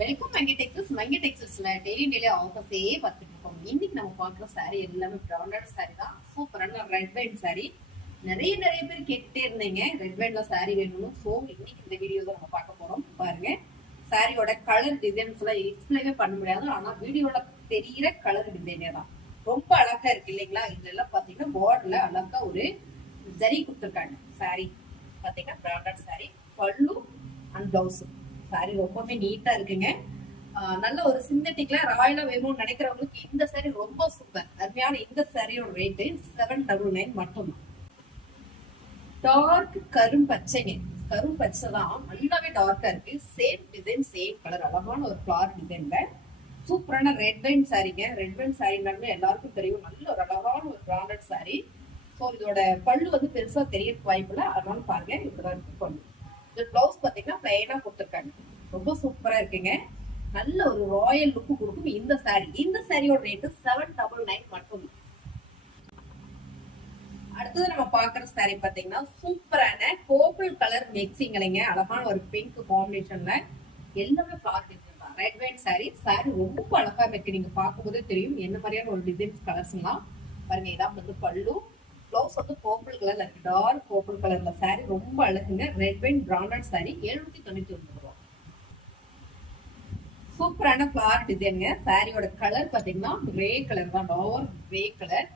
Welcome மங்கி Texas. மங்கி டெக்ஸஸ்ல daily ஆஃபர்ஸே பார்த்துட்டு இருக்கோம். இன்னைக்கு நம்ம பார்க்குற சாரி எல்லாமே பிராண்டட் சாரி தான். சூப்பரான ரெட் வைன் சாரி. நிறைய பேர் கேட்டுட்டே இருந்தீங்க ரெட் வைன்ல சாரி வேணும்னு. ஸோ இன்னைக்கு இந்த வீடியோ தான் நம்ம பார்க்க போறோம். பாருங்க, சாரியோட கலர் டிசைன்ஸ் எல்லாம் எக்ஸ்பிளைனே பண்ண முடியாது. ஆனா வீடியோல தெரியிற கலர் டிசைனே தான் ரொம்ப அழகா இருக்கு இல்லைங்களா? இதெல்லாம் பாத்தீங்கன்னா பார்டர்ல அழகா ஒரு ஜரி கொடுத்துருக்காங்க. சாரி பாத்தீங்கன்னா பிராண்டட் சாரி. பல்லு அண்ட் பிளவுஸ். சாரி ரொம்பவே நீட்டா இருக்குங்க. நல்ல ஒரு சிந்தட்டிக்ல ராயலா வேணும்னு நினைக்கிறவங்களுக்கு இந்த சாரி ரொம்ப சூப்பர். அருமையான இந்த சாரியோட ரேட்டு 799 மட்டும். டார்க் கரும்பச்சைங்க. கரும்பச்சை தான், நல்லாவே டார்க்கா இருக்கு. சேம் டிசைன், சேம் கலர், அழகான ஒரு ஃபிளார் டிசைன்ல சூப்பரான ரெட் வைன் சாரிங்க. ரெட் வைன் சாரினாலுமே எல்லாருக்கும் தெரியும், நல்ல ஒரு அழகான ஒரு பிராண்டட் சாரி. ஸோ இதோட பல்லு வந்து பெருசா தெரிய வாய்ப்பு இல்லை, அதனால பாருங்க இப்படிதான் இருக்கு பல்லு. இந்த பிளவுஸ் பாத்தீங்கன்னா பிளைனா கொடுத்துருக்காங்க. ரொம்ப சூப்பரா இருக்குங்க. நல்ல ஒரு ராயல் லுக் கொடுக்கும் இந்த சாரி. இந்த சாரியோட ரேட்டு 799 மட்டும். அடுத்தது நம்ம பாக்குற சாரி பாத்தீங்கன்னா சூப்பரான பர்பிள் கலர் மிக்சிங் இல்லைங்க. அழகான ஒரு பிங்க் காம்பினேஷன்ல எல்லாமே ஃபிளார் டிசைன் தான். Red wine sari. சாரி ரொம்ப அழகா இருக்கு. நீங்க பார்க்கும்போதே தெரியும் என்ன மாதிரியான ஒரு டிசைன்ஸ் கலர்ஸ் எல்லாம் பாருங்க. இதான் வந்து பல்லு. பிளவுஸ் வந்து பர்பிள் கலர்ல இருக்கு, டார்க் பர்பிள் கலர்ல. சாரி ரொம்ப அழகுங்க. ரெட் வைன் பிராண்டட் சாரி 799 ரூபாய். சூப்பரான ஃபிளார் டிசைனுங்க. சாரியோட கலர் பாத்தீங்கன்னா கிரே கலர் தான், டார்க் கிரே கலர்.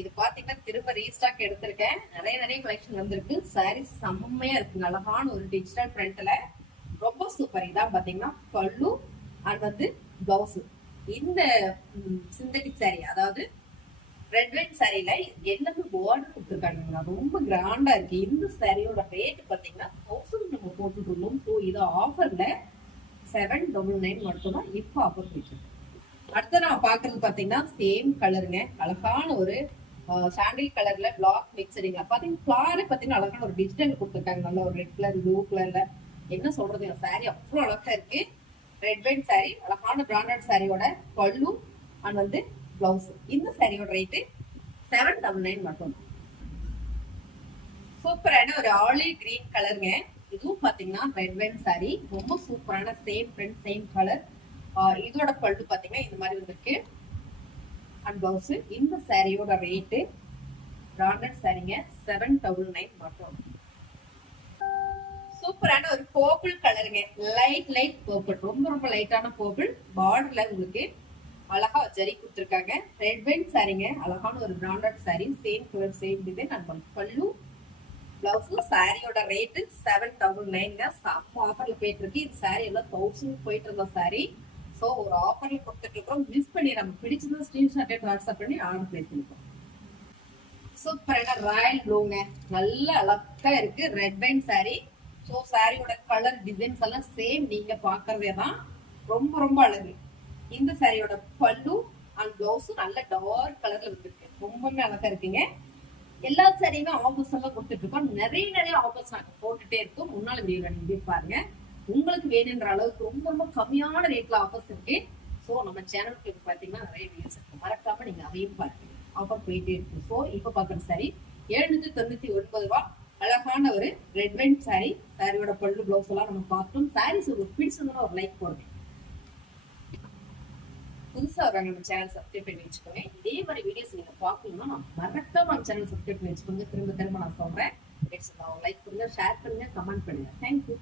இது பாத்தீங்கன்னா திரும்ப ரீஸ்டாக் எடுத்திருக்கேன். நிறைய கலெக்ஷன் வந்திருக்கு. சாரி செம்மையா இருக்குங்க. அழகான ஒரு டிஜிட்டல் பிரிண்ட்ல ரொம்ப சூப்பர். இதான் பாத்தீங்கன்னா பல்லு அண்ட் வந்து பிளவுஸ். இந்த சிந்தட்டிக் சாரி, அதாவது ரெட் வைன் சாரியில எல்லாமே பார்டர் கொடுத்துருக்காங்க. ரொம்ப கிராண்டா இருக்கு. இந்த சாரியோட ரேட் பாத்தீங்கன்னா 1000 நம்ம போட்டுட்டு இருந்தோம். ஸோ இது ஆஃபர்ல 799 மட்டும் தான் இப்போ ஆஃபர் போயிட்டு. அடுத்து நம்ம பாக்குறது பாத்தீங்கன்னா சேம் கலருங்க. அழகான ஒரு சாண்டில் கலர்ல பிளாக் மிக்சரிங்க. பாத்தீங்கன்னா ஃபிளாரே பாத்தீங்கன்னா அழகான ஒரு டிஜிட்டல் கொடுத்துருக்காங்க. நல்ல ஒரு ரெட் கலர், ப்ளூ கலர்ல. என்ன சொல்றது, சாரி அவ்வளோ அழகா இருக்கு. ரெட் வைன் சாரி, அழகான பிராண்டட் சாரியோட பல்லு அண்ட் வந்து பிளவுஸ். இந்த சாரியோட ரேட்டு 799 மட்டும். சூப்பரான ஒரு ஆலிவ் கிரீன் கலருங்க. இதுவும் பாத்தீங்கன்னா ரெட் வைன் சாரி. ரொம்ப சூப்பரான சேம் பிரிண்ட், சேம் கலர். இதோட பல்லு பாத்தீங்கன்னா இந்த மாதிரி வந்திருக்கு அண்ட் பிளவுஸ். இந்த சாரியோட ரேட்டு பிராண்டட் சாரிங்க 799 மட்டும். சூப்பரான ஒரு பர்பிள் கலருங்க. லைட் பர்பிள், ரொம்ப லைட்டான பர்பிள். பார்டர்ல உங்களுக்கு அழகா ஜரி கொடுத்துருக்காங்க. ரெட் வைன் சாரிங்க. அழகான ஒரு branded sorry. Same colour, same design and பல்லு பிளவுஸ். சாரியோட ரேட்டு 799. செம்ம ஆஃபர்ல போயிட்டு இருக்கு. இந்த சாரி எல்லாம் 1000 போயிட்டு இருந்த சாரி. ஸோ ஒரு ஆஃபர்ல கொடுத்துட்டு இருக்கோம். மிஸ் பண்ணி நம்ம பிடிச்சது ஸ்கிரீன்ஷாட் வாட்ஸ்அப் பண்ணி ஆர்டர் பிளேஸ் பண்ணிப்போம். சூப்பரான ராயல் ப்ளூங்க. நல்ல அழகா இருக்கு ரெட் வைன் சாரி. ஸோ சாரியோட கலர் டிசைன்ஸ் எல்லாம் சேம் நீங்க பாக்குறதே தான். ரொம்ப அழகு. இந்த சாரியோட பல்லு அண்ட் பிளவுஸ் நல்ல டார்க் கலர்ல இருக்கு. ரொம்பவே அழகா இருக்குங்க. எல்லா சாரியுமே ஆஃபர்ஸ் எல்லாம் கொடுத்துட்டு இருக்கோம். நிறைய ஆஃபர்ஸ் நாங்க போட்டுட்டே இருக்கோம். முன்னாள் வீடியோல நீங்க பாருங்க. உங்களுக்கு வேணுன்ற அளவுக்கு ரொம்ப கம்மியான ரேட்ல ஆஃபர்ஸ் இருக்கு. ஸோ நம்ம சேனலுக்கு பாத்தீங்கன்னா நிறைய வீடியோஸ் இருக்கு. மறக்காம நீங்க அதையும் பாருங்க. ஆஃபர் போயிட்டே இருக்கு. ஸோ இப்ப பாக்குற சாரி 799 ரூபாய். அழகான ஒரு ரெட் வைன் சாரி. சாரியோட பல்லு பிளவுஸ் எல்லாம் நம்ம பார்த்தோம். சாரீஸ் உங்களுக்கு பிடிச்சிருந்தா ஒரு லைக் போடுங்க. புதுசா வராங்க நம்ம சேனல் சப்ஸ்கிரைப் பண்ணி வச்சுக்கோங்க. இதே மாதிரி வீடியோஸ் நீங்க பாக்கணும்னா மறக்காம நம்ம சேனல் சப்ஸ்கிரைப் பண்ணி வச்சுக்கோங்க. திரும்ப நான் சொல்றேன். லைக் பண்ணுங்க, ஷேர் பண்ணுங்க, கமெண்ட் பண்ணுங்க. தேங்க்யூ.